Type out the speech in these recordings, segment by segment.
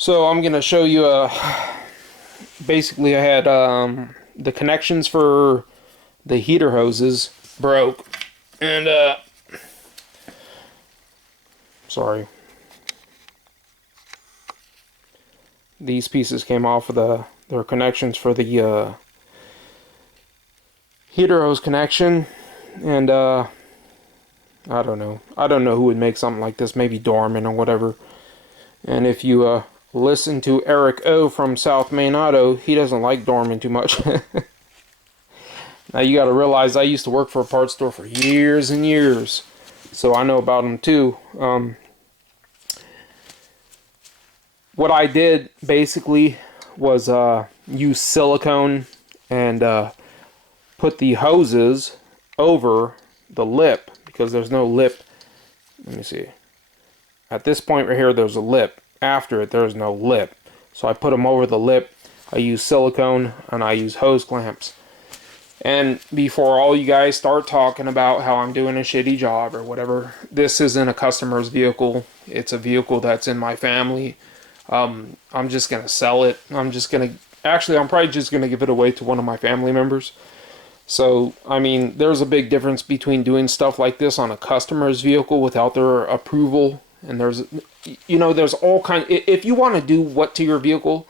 So I'm gonna show you basically I had the connections for the heater hoses broke, and sorry, these pieces came off of their connections for the heater hose connection, and I don't know who would make something like this, maybe Dorman or whatever. And if you listen to Eric O from South Main Auto, he doesn't like Dorman too much. Now you got to realize I used to work for a parts store for years and years, so I know about them too. What I did basically was use silicone and put the hoses over the lip, because there's no lip. Let me see. At this point right here, there's a lip. After it, there's no lip. So I put them over the lip. I use silicone and I use hose clamps. And before all you guys start talking about how I'm doing a shitty job or whatever, this isn't a customer's vehicle. It's a vehicle that's in my family. I'm just going to sell it. I'm probably just going to give it away to one of my family members. So, I mean, there's a big difference between doing stuff like this on a customer's vehicle without their approval. And there's all kinds. If you want to do what to your vehicle,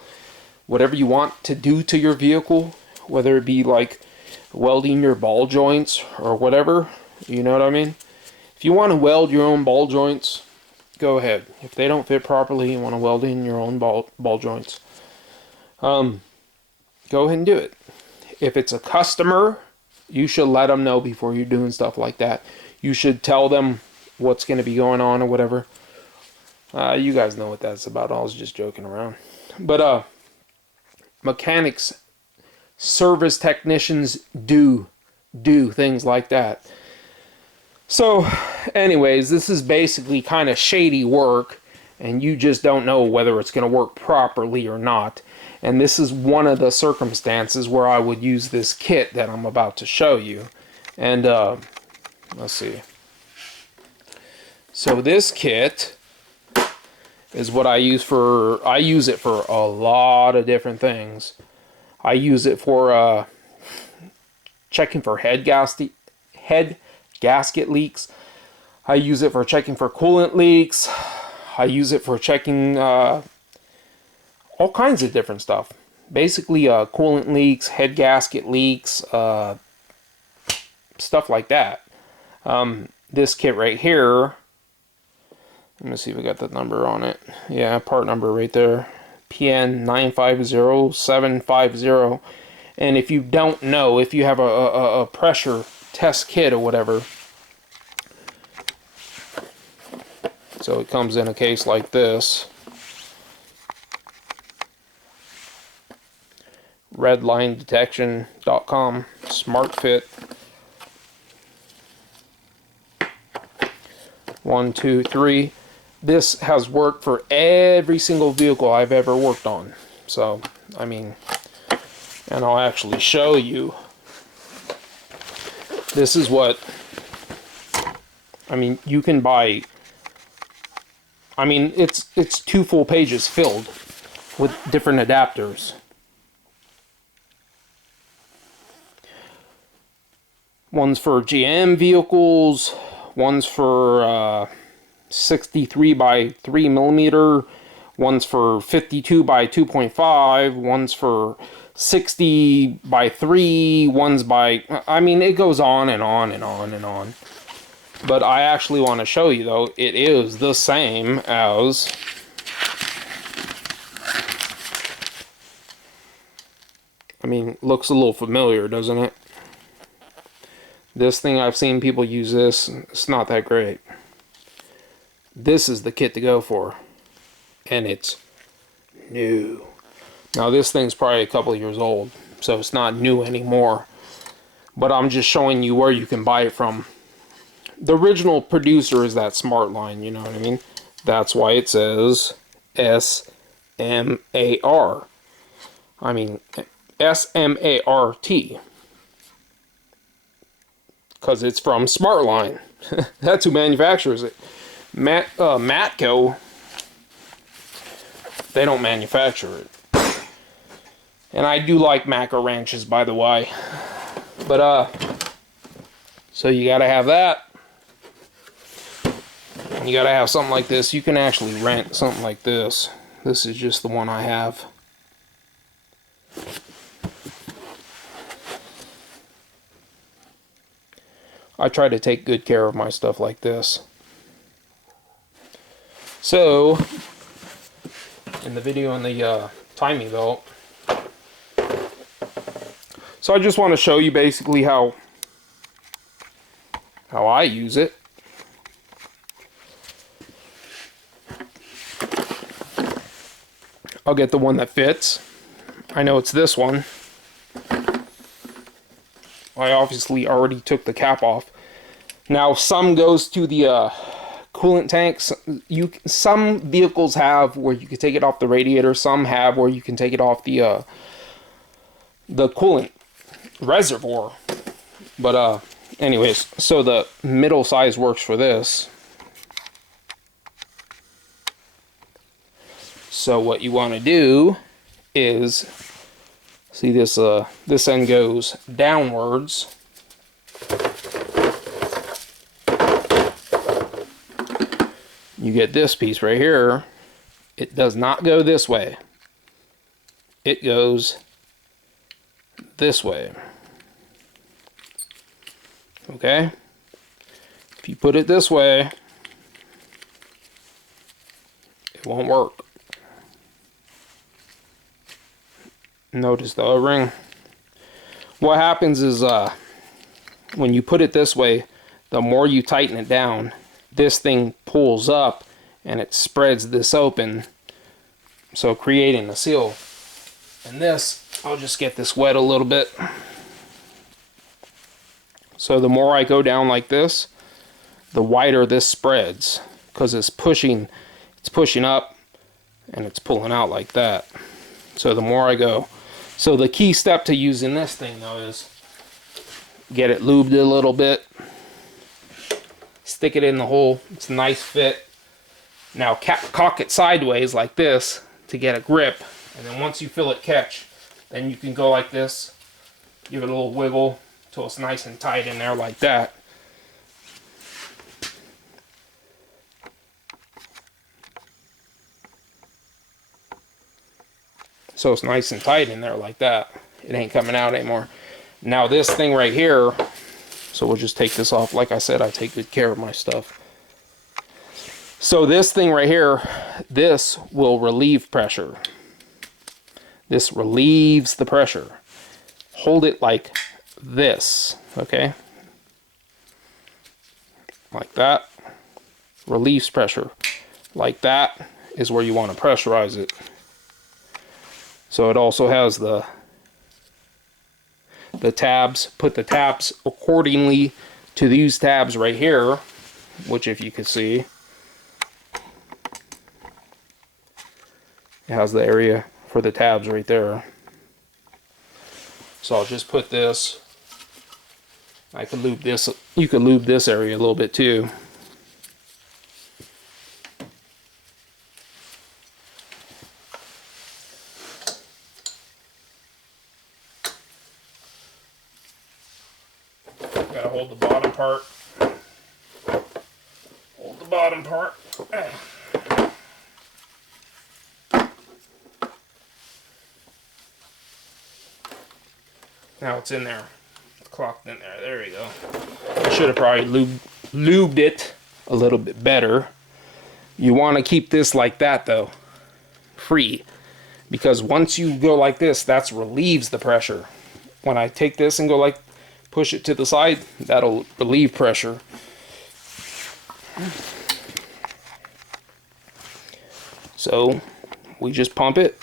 whatever you want to do to your vehicle, whether it be like welding your ball joints or whatever, you know what I mean? If you want to weld your own ball joints, go ahead. If they don't fit properly, you want to weld in your own ball joints, go ahead and do it. If it's a customer, you should let them know before you're doing stuff like that. You should tell them what's going to be going on or whatever. You guys know what that's about. I was just joking around. But mechanics, service technicians do things like that. So anyways, this is basically kind of shady work, and you just don't know whether it's going to work properly or not. And this is one of the circumstances where I would use this kit that I'm about to show you. And let's see. So this kit is what I use it for a lot of different things. I use it for checking for head gasket leaks. I use it for checking for coolant leaks. I use it for checking all kinds of different stuff. Basically coolant leaks, head gasket leaks, stuff like that. This kit right here, let me see if we got the number on it. Yeah, part number right there. PN 950750. And if you don't know, if you have a pressure test kit or whatever, so it comes in a case like this. Redlinedetection.com, Smart Fit. 1, 2, 3. This has worked for every single vehicle I've ever worked on. So, I mean, and I'll actually show you. This is what, I mean, you can buy, I mean, it's 2 full pages filled with different adapters. One's for GM vehicles, one's for 63 by 3 millimeter, one's for 52 by 2.5, one's for 60 by 3, one's by, I mean, it goes on and on and on and on. But I actually want to show you, though, it is the same as I mean, looks a little familiar, doesn't it? This thing, I've seen people use this. It's not that great. This is the kit to go for. And it's new. Now this thing's probably a couple of years old, so it's not new anymore. But I'm just showing you where you can buy it from. The original producer is that Smart line, you know what I mean? That's why it says S-M-A-R. I mean, S-M-A-R-T. Because it's from Smart line. That's who manufactures it. Matco They don't manufacture it. And I do like macro wrenches, by the way. But so you gotta have that. And you gotta have something like this. You can actually rent something like this. This is just the one I have. I try to take good care of my stuff like this. So, in the video on the timing belt, so I just want to show you basically how I use it. I'll get the one that fits. I know it's this one. I obviously already took the cap off. Now some goes to the coolant tanks. Some vehicles have where you can take it off the radiator. Some have where you can take it off the coolant reservoir. But anyways, so the middle size works for this. So what you want to do is, see this this end goes downwards. You get this piece right here. It does not go this way. It goes this way. Okay? If you put it this way, it won't work. Notice the O-ring. What happens is when you put it this way, the more you tighten it down, this thing pulls up and it spreads this open, so creating a seal. And this, I'll just get this wet a little bit. So the more I go down like this, the wider this spreads, because it's pushing up and it's pulling out like that. So the more I go. So the key step to using this thing though is get it lubed a little bit. Stick it in the hole. It's a nice fit. Now cock it sideways like this to get a grip. And then once you feel it catch, then you can go like this. Give it a little wiggle till it's nice and tight in there like that. So it's nice and tight in there like that. It ain't coming out anymore. Now this thing right here, so we'll just take this off. Like I said, I take good care of my stuff. So this thing right here, this will relieve pressure. This relieves the pressure. Hold it like this, okay? Like that. Relieves pressure. Like that is where you want to pressurize it. So it also has the tabs. Put the tabs accordingly to these tabs right here, which if you can see, it has the area for the tabs right there. So I'll just put this. I can lube this. You can lube this area a little bit too. Gotta hold the bottom part. Hold the bottom part. Now it's in there. It's clocked in there. There we go. I should have probably lubed it a little bit better. You want to keep this like that though. Free. Because once you go like this, that relieves the pressure. When I take this and go like, push it to the side, that'll relieve pressure. So we just pump it.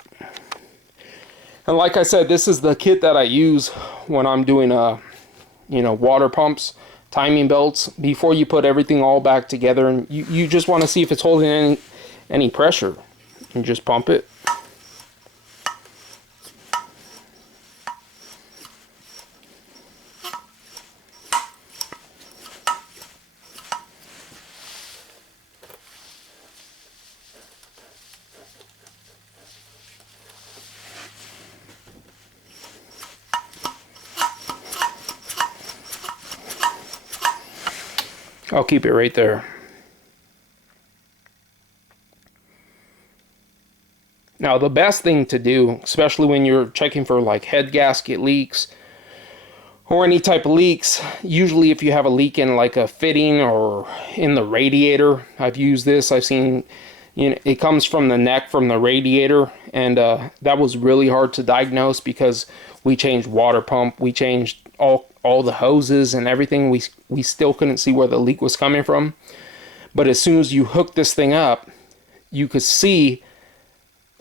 And like I said, this is the kit that I use when I'm doing water pumps, timing belts. Before you put everything all back together, and you just want to see if it's holding any pressure, and just pump it. I'll keep it right there. Now, the best thing to do, especially when you're checking for like head gasket leaks or any type of leaks, usually if you have a leak in like a fitting or in the radiator, I've used this, I've seen, you know, it comes from the neck from the radiator, and that was really hard to diagnose because we changed water pump, we changed all the hoses and everything. We still couldn't see where the leak was coming from. But as soon as you hook this thing up, you could see,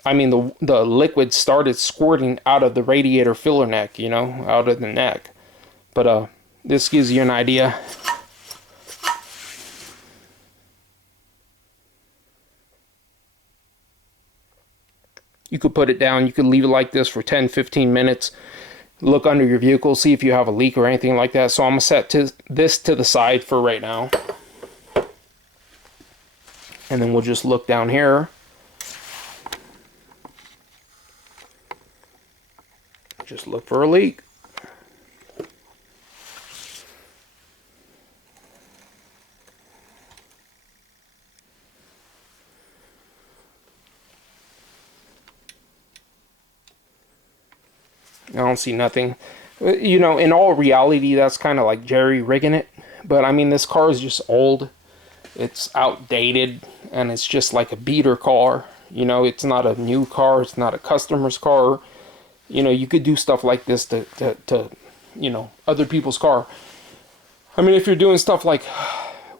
I mean, the liquid started squirting out of the radiator filler neck, you know, out of the neck. But this gives you an idea. You could put it down, you could leave it like this for 10-15 minutes. Look under your vehicle, see if you have a leak or anything like that. So I'm going to set this to the side for right now. And then we'll just look down here. Just look for a leak. I don't see nothing. You know, in all reality, that's kind of like jerry rigging it. But I mean, this car is just old. It's outdated, and it's just like a beater car. You know, it's not a new car. It's not a customer's car. You know, you could do stuff like this to you know, other people's car. I mean, if you're doing stuff like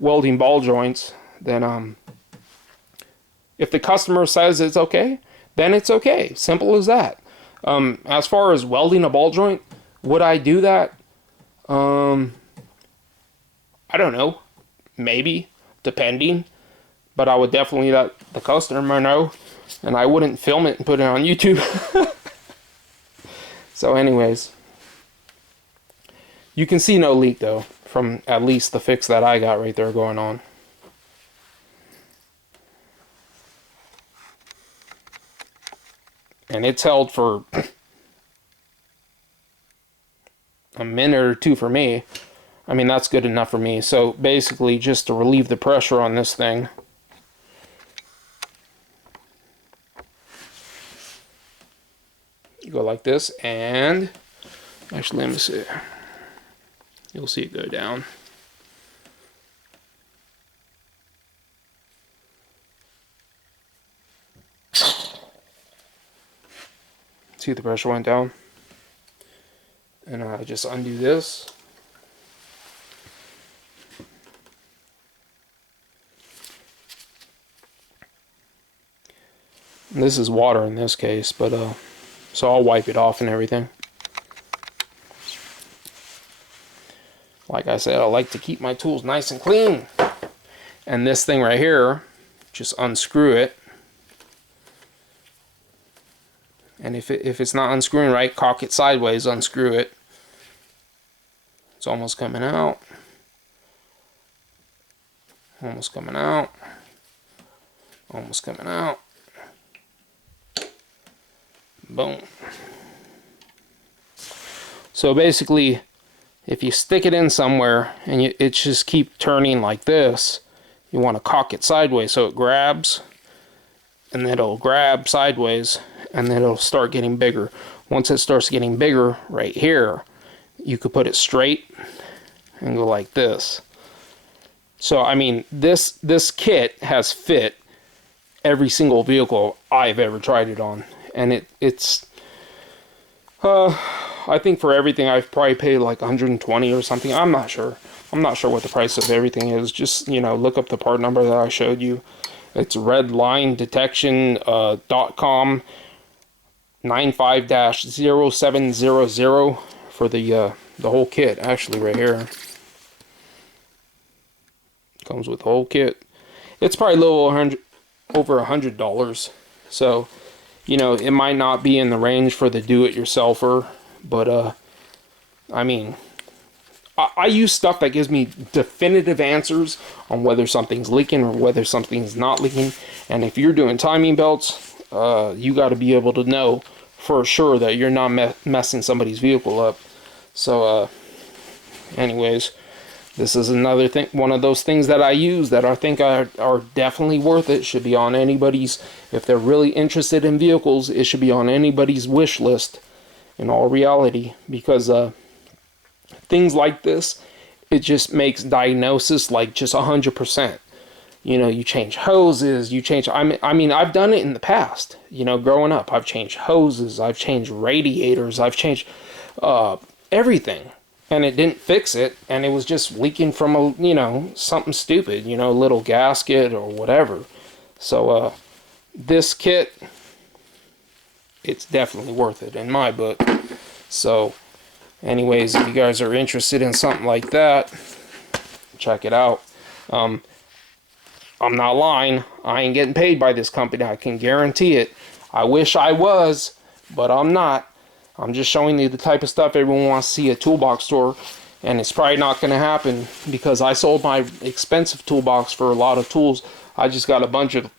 welding ball joints, then if the customer says it's okay, then it's okay. Simple as that. As far as welding a ball joint, would I do that? I don't know. Maybe, depending. But I would definitely let the customer know, and I wouldn't film it and put it on YouTube. So anyways, you can see no leak though, from at least the fix that I got right there going on. And it's held for a minute or two for me. I mean, that's good enough for me. So basically, just to relieve the pressure on this thing, you go like this, and actually, let me see. You'll see it go down. See, the pressure went down. And I just undo this. And this is water in this case, but so I'll wipe it off and everything. Like I said, I like to keep my tools nice and clean. And this thing right here, just unscrew it. And if it's not unscrewing right, cock it sideways, unscrew it. It's almost coming out. Almost coming out. Almost coming out. Boom. So basically, if you stick it in somewhere and it just keep turning like this, you want to cock it sideways so it grabs, and then it'll grab sideways, and then it'll start getting bigger. Once it starts getting bigger right here, you could put it straight and go like this. So I mean, this kit has fit every single vehicle I've ever tried it on, and it's I think for everything I've probably paid like 120 or something. I'm not sure what the price of everything is. Just, you know, look up the part number that I showed you. It's redlinedetection.com 95-0700 for the whole kit. Actually, right here comes with the whole kit. It's probably a little over $100. So, you know, it might not be in the range for the do-it-yourselfer, but I mean, I use stuff that gives me definitive answers on whether something's leaking or whether something's not leaking. And if you're doing timing belts, you got to be able to know for sure that you're not messing somebody's vehicle up. So anyways, This is another thing, one of those things that I use that I think are definitely worth it. Should be on anybody's, if they're really interested in vehicles, it should be on anybody's wish list in all reality, because things like this, it just makes diagnosis like just 100%. You know, you change hoses, you change, I mean, I've done it in the past, you know, growing up. I've changed hoses, I've changed radiators, I've changed everything. And it didn't fix it, and it was just leaking from a, you know, something stupid, you know, a little gasket or whatever. So this kit, it's definitely worth it in my book. So anyways, if you guys are interested in something like that, check it out. I'm not lying, I ain't getting paid by this company, I can guarantee it. I wish I was, but I'm not. I'm just showing you the type of stuff everyone wants to see at a toolbox store, and it's probably not going to happen because I sold my expensive toolbox for a lot of tools. I just got a bunch of,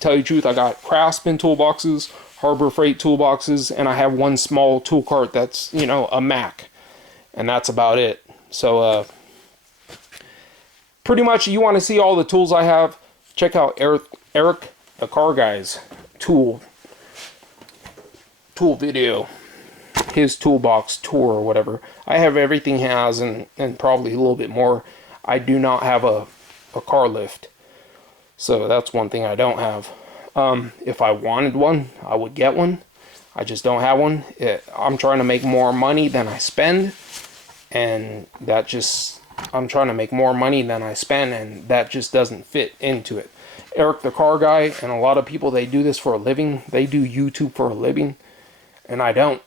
tell you the truth, I got Craftsman toolboxes, Harbor Freight toolboxes, and I have one small tool cart that's, you know, a Mac, and that's about it. So pretty much, you want to see all the tools I have, check out Eric the Car Guy's tool video, his toolbox tour or whatever. I have everything he has, and probably a little bit more. I do not have a car lift, so that's one thing I don't have. If I wanted one, I would get one. I just don't have one. I'm trying to make more money than I spend, and that just, I'm trying to make more money than I spend, and that just doesn't fit into it. Eric the Car Guy, and a lot of people, they do this for a living. They do YouTube for a living, and I don't.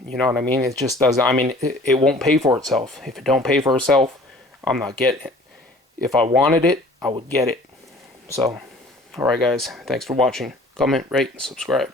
You know what I mean? It just doesn't, I mean, it won't pay for itself. If it don't pay for itself, I'm not getting it. If I wanted it, I would get it. So, alright guys, thanks for watching. Comment, rate, and subscribe.